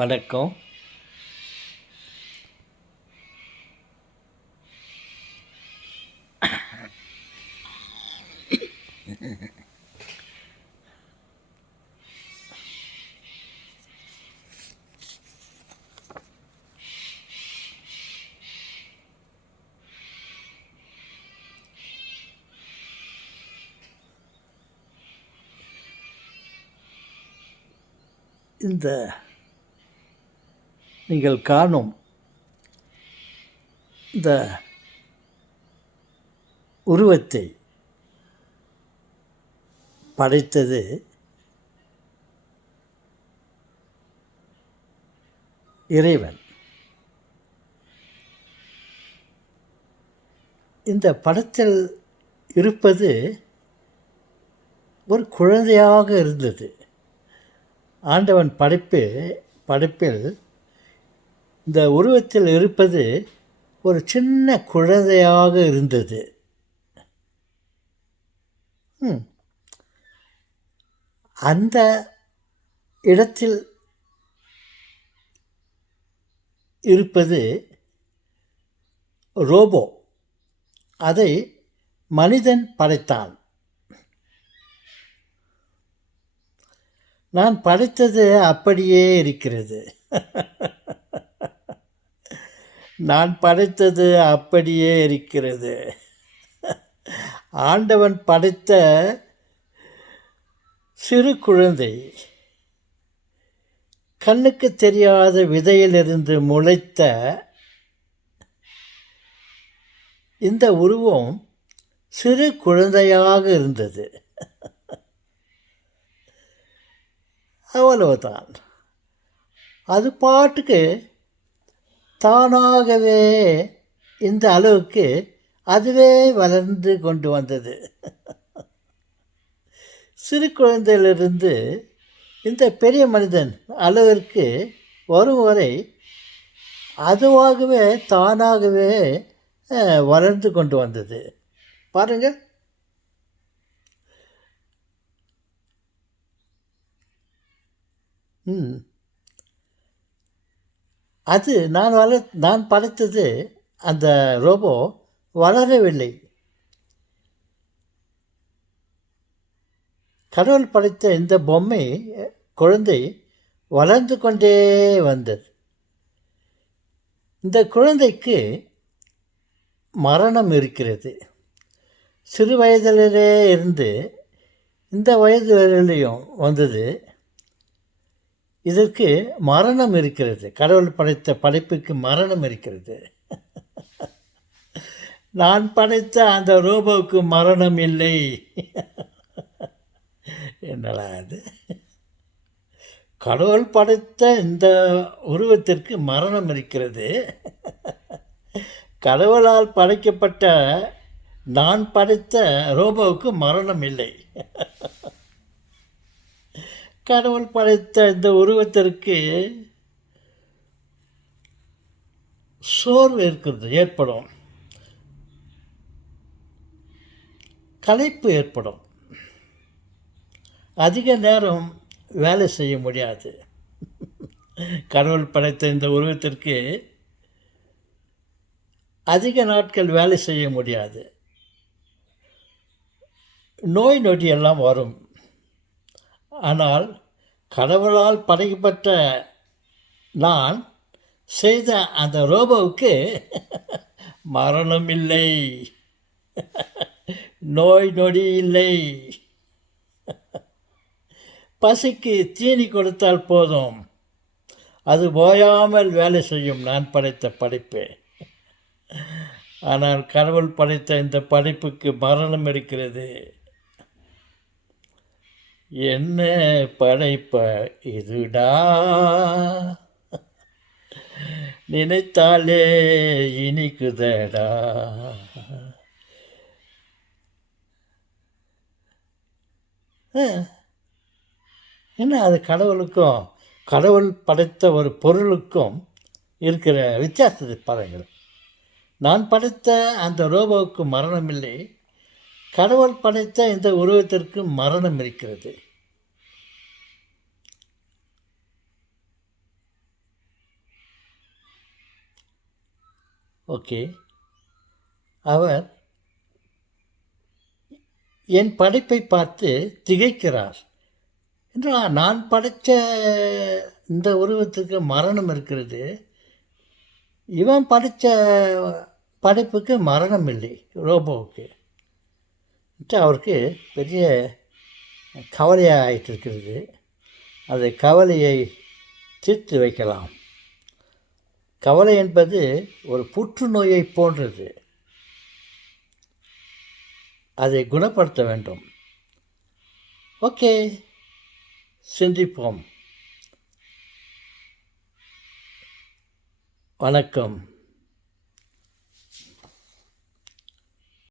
வணக்கம். இந்த நீங்கள் காணும் இந்த உருவத்தை படைத்தது இறைவன். இந்த படத்தில் இருப்பது ஒரு குழந்தையாக இருந்தது. ஆண்டவன் படைப்பில் இந்த உருவத்தில் இருப்பது ஒரு சின்ன குழந்தையாக இருந்தது. அந்த இடத்தில் இருப்பது ரோபோ. அதை மனிதன் படைத்தான். நான் படைத்தது அப்படியே இருக்கிறது. நான் படைத்தது அப்படியே இருக்கிறது. ஆண்டவன் படைத்த சிறு குழந்தை, கண்ணுக்கு தெரியாத விதையிலிருந்து முளைத்த இந்த உருவம் சிறு குழந்தையாக இருந்தது. அவ்வளவுதான். அது பாட்டுக்கு தானாகவே இந்த அளவுக்கு அதுவே வளர்ந்து கொண்டு வந்தது. சிறு குழந்தையிலிருந்து இந்த பெரிய மனிதன் அளவிற்கு வரும் வரை அதுவாகவே தானாகவே வளர்ந்து கொண்டு வந்தது. பாருங்கள். அது நான் படைத்தது அந்த ரோபோ வளரவில்லை. கடவுள் படைத்த இந்த பொம்மை குழந்தை வளர்ந்து கொண்டே வந்தது. இந்த குழந்தைக்கு மரணம் இருக்கிறது. சிறு வயதிலே இருந்து இந்த வயது வரையிலையும் வந்தது. இதற்கு மரணம் இருக்கிறது. கடவுள் படைத்த படைப்புக்கு மரணம் இருக்கிறது. நான் படைத்த அந்த ரோபோவுக்கு மரணம் இல்லை. என்னடா அது? கடவுள் படைத்த இந்த உருவத்திற்கு மரணம் இருக்கிறது. கடவுளால் படைக்கப்பட்ட நான் படைத்த ரோபோவுக்கு மரணம் இல்லை. கடவுள் படைத்த இந்த உருவத்திற்கு சோர்வு ஏற்படும், களைப்பு ஏற்படும், அதிக நேரம் வேலை செய்ய முடியாது. கடவுள் படைத்த இந்த உருவத்திற்கு அதிக நாட்கள் வேலை செய்ய முடியாது. நோய் நொடி எல்லாம் வரும். ஆனால் கடவுளால் படைக்கப்பட்ட நான் செய்த அந்த ரோபோவுக்கு மரணம் இல்லை, நோய் நொடி இல்லை. பசிக்கு தீனி கொடுத்தால் போதும், அது ஓயாமல் வேலை செய்யும் நான் படைத்த படைப்பு. ஆனால் கடவுள் படைத்த இந்த படைப்புக்கு மரணம் இருக்கிறது. என்ன படைப்ப இதுடா, நினைத்தாலே இனிக்குதடா. என்ன அது கடவுளுக்கும் கடவுள் படைத்த ஒரு பொருளுக்கும் இருக்கிற வித்தியாசத்தை பாருங்கள். நான் படைத்த அந்த ரோபோவுக்கு மரணம் இல்லை. கடவுள் படைத்த இந்த உருவத்திற்கு மரணம் இருக்கிறது. ஓகே. அவர் என் படைப்பை பார்த்து திகைக்கிறார். என்றா நான் படைத்த இந்த உருவத்துக்கு மரணம் இருக்கிறது, இவன் படைத்த படைப்புக்கு மரணம் இல்லை, ரோபோவுக்கு. அவருக்கு பெரிய கவலையாக ஆகிட்டு இருக்கிறது. அந்த கவலையை தீர்த்து வைக்கலாம். கவலை என்பது ஒரு புற்றுநோயை போன்றது. அதை குணப்படுத்த வேண்டும். ஓகே, சிந்திப்போம். வணக்கம்.